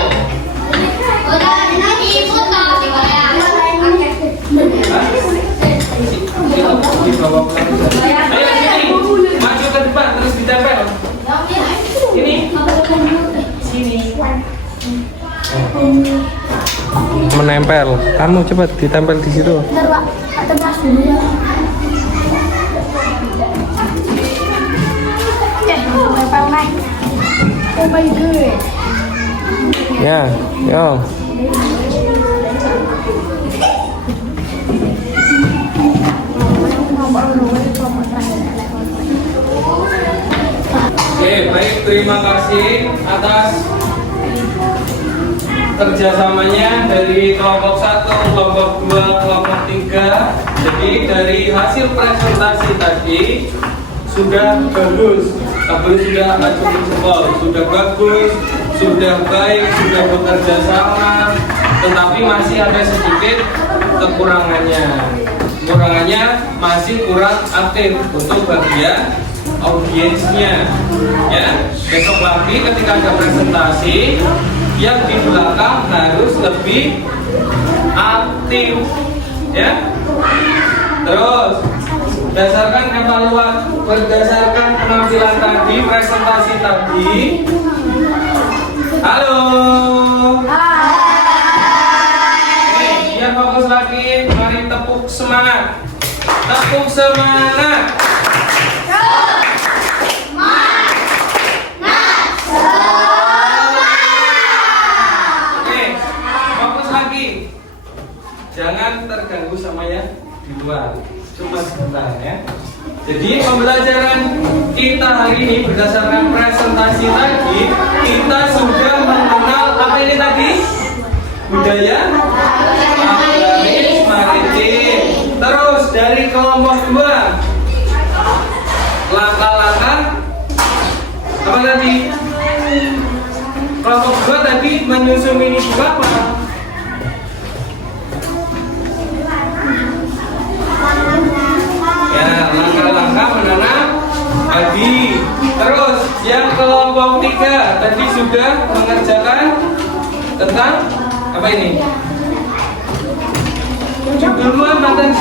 Dibawa pulang. Ayo sini, maju ke depan terus ditempel. Ini sini. Menempel. Kamu cepat ditempel di situ. Bentar, Pak. Ada mas dulu ya. Tempel naik. Oh my god. Ya, yo. Oke, baik, terima kasih atas kerjasamanya dari kelompok 1, kelompok 2, kelompok 3. Jadi dari hasil presentasi tadi sudah bagus, sudah acungi jempol, sudah bagus, sudah baik, sudah bekerja sama, tetapi masih ada sedikit kekurangannya. Kekurangannya masih kurang aktif untuk bagian audiensnya. Ya, besok lagi ketika ada presentasi, yang di belakang harus lebih aktif. Ya. Terus berdasarkan evaluasi, berdasarkan penampilan tadi, presentasi tadi. Halo. Hai. Biar fokus lagi, mari tepuk semangat. Tepuk semangat. Oke, fokus lagi. Jangan terganggu sama yang di luar. Cuma sebentar ya. Jadi pembelajaran kita hari ini berdasarkan presentasi tadi, kita sudah mengenal apa ini tadi? Budaya agraris maritim. Terus dari kelompok 2, langkah-langkah apa tadi? Kelompok 2 tadi menyusun ini juga apa? Ya, langkah-langkah menanam padi. Terus yang kelompok 3 tadi sudah mengerjakan tentang apa ini? Judulnya apa tadi?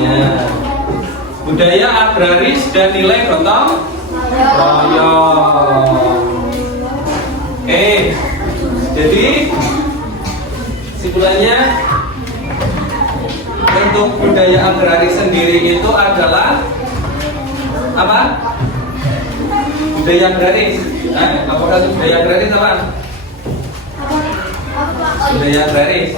Ya, budaya agraris dan nilai gotong royong. Oke, jadi kesimpulannya bentuk budaya agraris sendiri itu adalah apa? Budaya agraris. Apakah itu budaya agraris apa? Budaya agraris.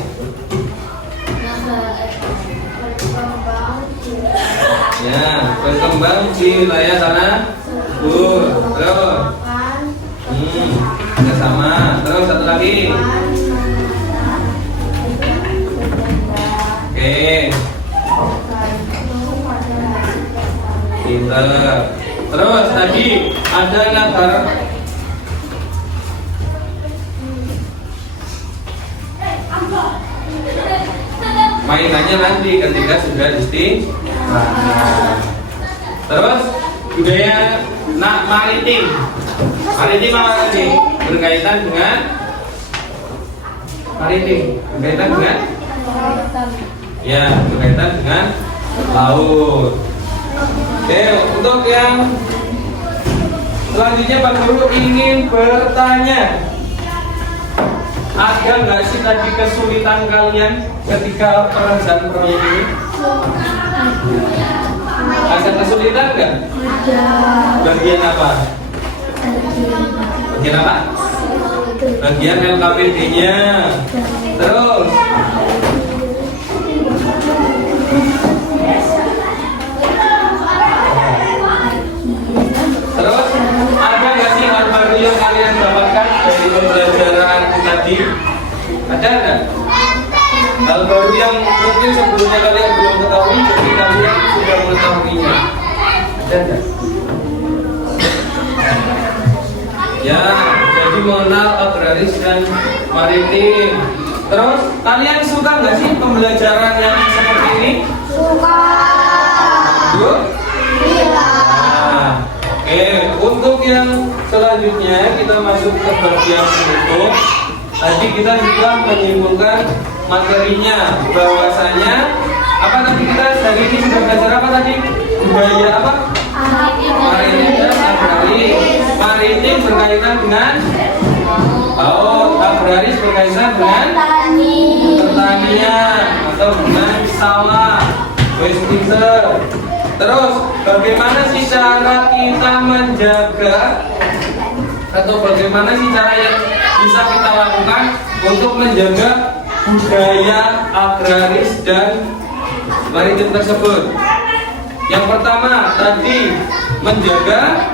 Ya, berkembang di wilayah sana. Terus. Sama. Terus satu lagi. Oke. Pinter. Terus tadi ada negara. Mainannya nanti ketika sudah terus budaya maritim. Maritim apa tadi? Berkaitan dengan maritim. Berkaitan dengan ya, berkaitan dengan laut. Oke, untuk yang selanjutnya Pak Guru ingin bertanya, ada nggak sih tadi kesulitan kalian ketika perencanaan proyek ini? Ada kesulitan nggak? Bagian apa? Bagian apa? Bagian LKPD-nya. Terus ada nggak sih hal baru yang kalian dapatkan dari pembelajaran tadi? Ada nggak? Hal baru yang mungkin sebelumnya kalian belum ketahui, jadi kalian sudah mengetahuinya. Ada nggak? Ya, jadi mengenal agraris dan maritim. Terus kalian suka nggak sih pembelajaran yang seperti ini? Suka. Yuk. Oke, untuk yang selanjutnya kita masuk ke bagian penutup. Tadi kita sudah menyimpulkan materinya, bahwasanya apa tadi kita hari ini sudah belajar apa tadi? Budaya apa? Maritim dan agraris. Maritim berkaitan dengan agraris berkaitan dengan pertanian atau dengan sawah. Terus bagaimana sih cara kita menjaga atau bagaimana sih cara yang bisa kita lakukan untuk menjaga budaya agraris dan maritim tersebut? Yang pertama tadi menjaga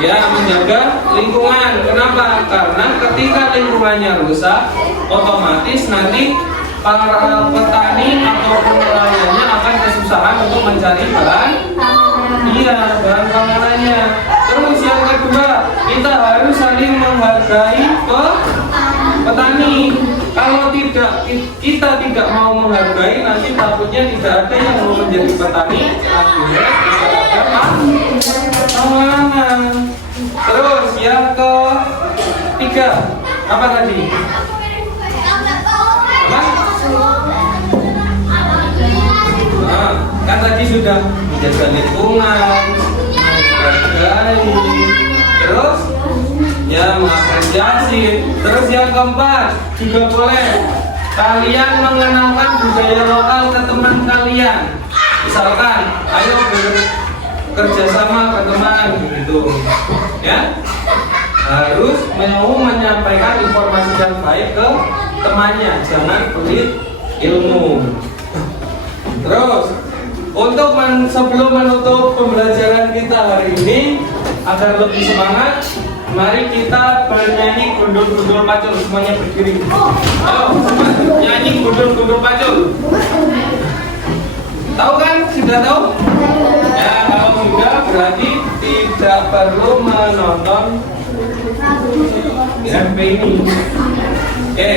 Ya, menjaga lingkungan. Kenapa? Karena ketika lingkungannya rusak, otomatis nanti para petani ataupun nelayannya akan kesusahan untuk mencari bahan panganannya. Terus yang kedua, kita harus saling menghargai petani. Kalau kita tidak mau menghargai, nanti takutnya tidak ada yang mau menjadi petani, akhirnya bisa ada pengulangan. Terus yang ketiga, apa tadi? Nah, kan tadi sudah menjaga lingkungan, menghargai, terus ya mengapresiasi. Terus yang keempat juga boleh kalian mengenalkan budaya lokal ke teman kalian. Misalkan, ayo bekerja sama ke teman gitu, ya. Harus mau menyampaikan informasi yang baik ke temannya, jangan pelit ilmu. Terus untuk sebelum menutup pembelajaran kita hari ini agar lebih semangat, mari kita bernyanyi gundul-gundul pacul, semuanya berdiri. Ayo, nyanyi gundul-gundul pacul. Tahu kan? Sudah tahu? Ya, kalau sudah berarti tidak perlu menonton MP ini. Oke,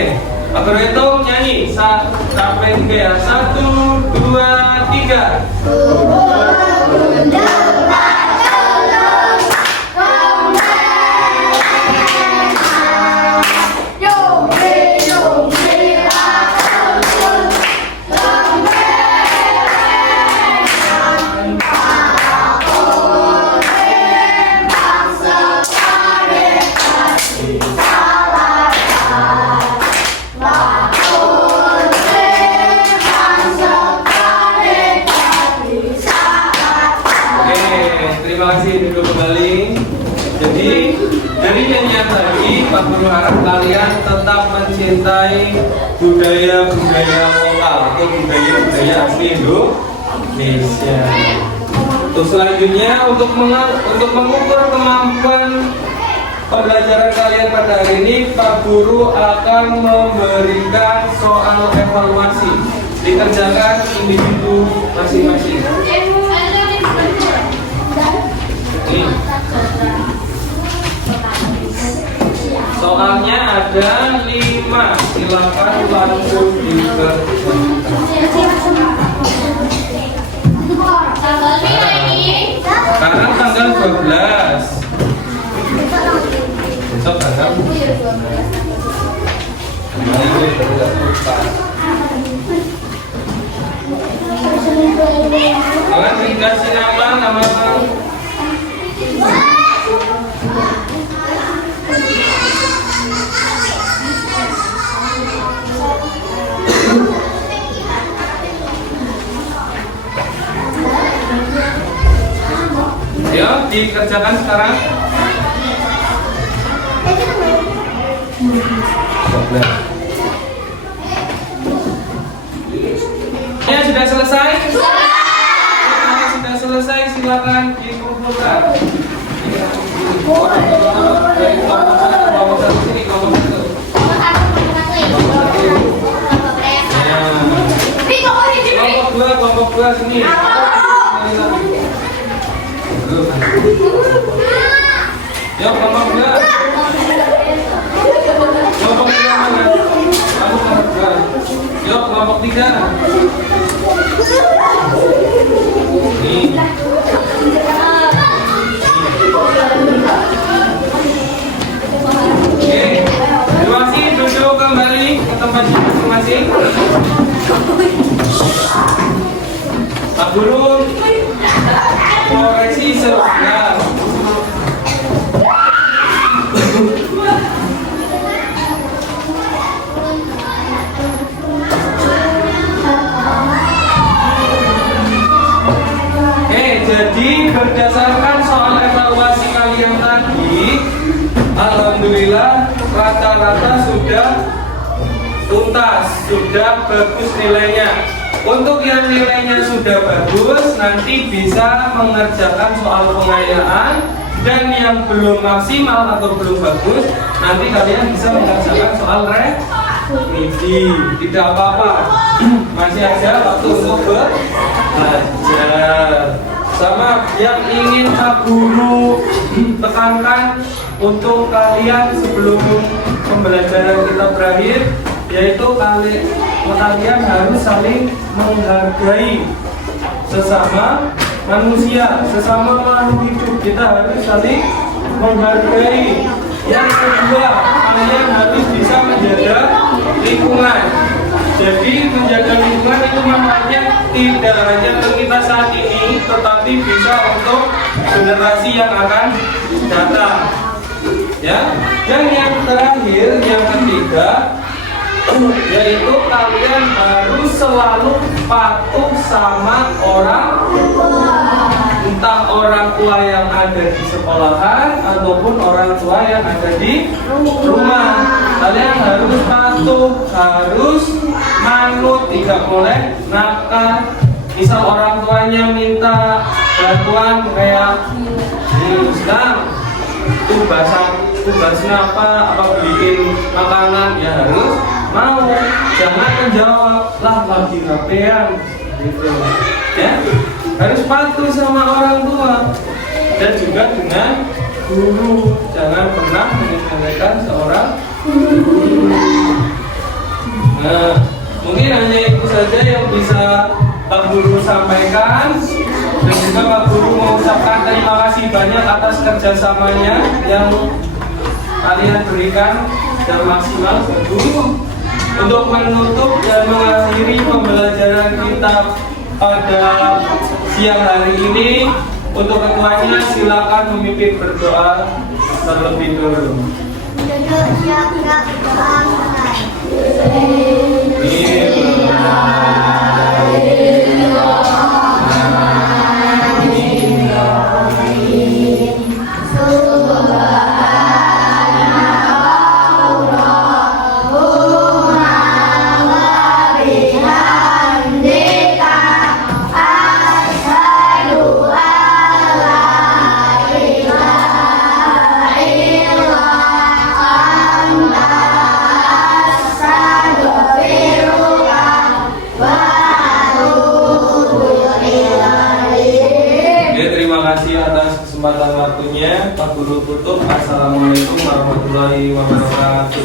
aku hitung nyanyi sampai 3 ya. 1, 2, 3. Terima kasih, duduk kembali. Jadi dari nyanyian tadi, Pak Guru harap kalian tetap mencintai budaya-budaya lokal atau budaya-budaya asli Indonesia. Untuk selanjutnya, untuk mengukur kemampuan pembelajaran kalian pada hari ini, Pak Guru akan memberikan soal evaluasi, dikerjakan individu masing-masing. Soalnya ada 5, silakan langsung dikerjakan. Sekarang tanggal 12. Besok tanggal. Kalian dikasih nama ya, dikerjakan sekarang. Ya, sudah selesai? Sudah selesai, silakan dikumpulkan. Kelompok dua sini. Ya, kelompok dua. Kelompok dua mana? Kamu kelompok dua. Yuk, kelompok 3. Nih. Oke, terima kasih. Duduk kembali ke tempatnya masing-masing. Pak Guru koreksi sebentar. Jadi berdasarkan soal evaluasi kalian tadi, alhamdulillah rata-rata sudah tuntas, sudah bagus nilainya. Untuk yang nilainya sudah bagus, nanti bisa mengerjakan soal pengayaan dan yang belum maksimal atau belum bagus, nanti kalian bisa mengerjakan soal revisi. Tidak apa-apa, masih ada waktu untuk belajar. Sama yang ingin Pak Guru tekankan untuk kalian sebelum pembelajaran kita berakhir, yaitu kalian harus saling menghargai sesama manusia, sesama makhluk hidup. Kita harus saling menghargai. Yang kedua, kalian harus bisa menjaga lingkungan. Jadi menjaga lingkungan itu manfaatnya tidak hanya untuk kita saat ini, tetapi bisa untuk generasi yang akan datang. Ya, dan yang terakhir, yang ketiga, yaitu kalian harus selalu patuh sama orang tua, entah orang tua yang ada di sekolahan ataupun orang tua yang ada di rumah. Kalian harus patuh, harus manut, tidak boleh nakal. Misal orang tuanya minta bantuan kayak sekarang tugasnya apa bikin makanan, ya harus mau, jangan menjawab lah lagi rapean gitu ya. Harus patuh sama orang tua dan juga dengan guru, jangan pernah menyepelekan seorang guru. Nah, mungkin hanya itu saja yang bisa Pak Guru sampaikan, dan juga Pak Guru mengucapkan terima kasih banyak atas kerjasamanya yang kalian berikan dan maksimal Pak Guru. Untuk menutup dan mengakhiri pembelajaran kita pada siang hari ini, untuk ketuanya silakan memimpin berdoa terlebih dulu. Kesempatan waktunya, Pak Guru tutup. Assalamualaikum warahmatullahi wabarakatuh.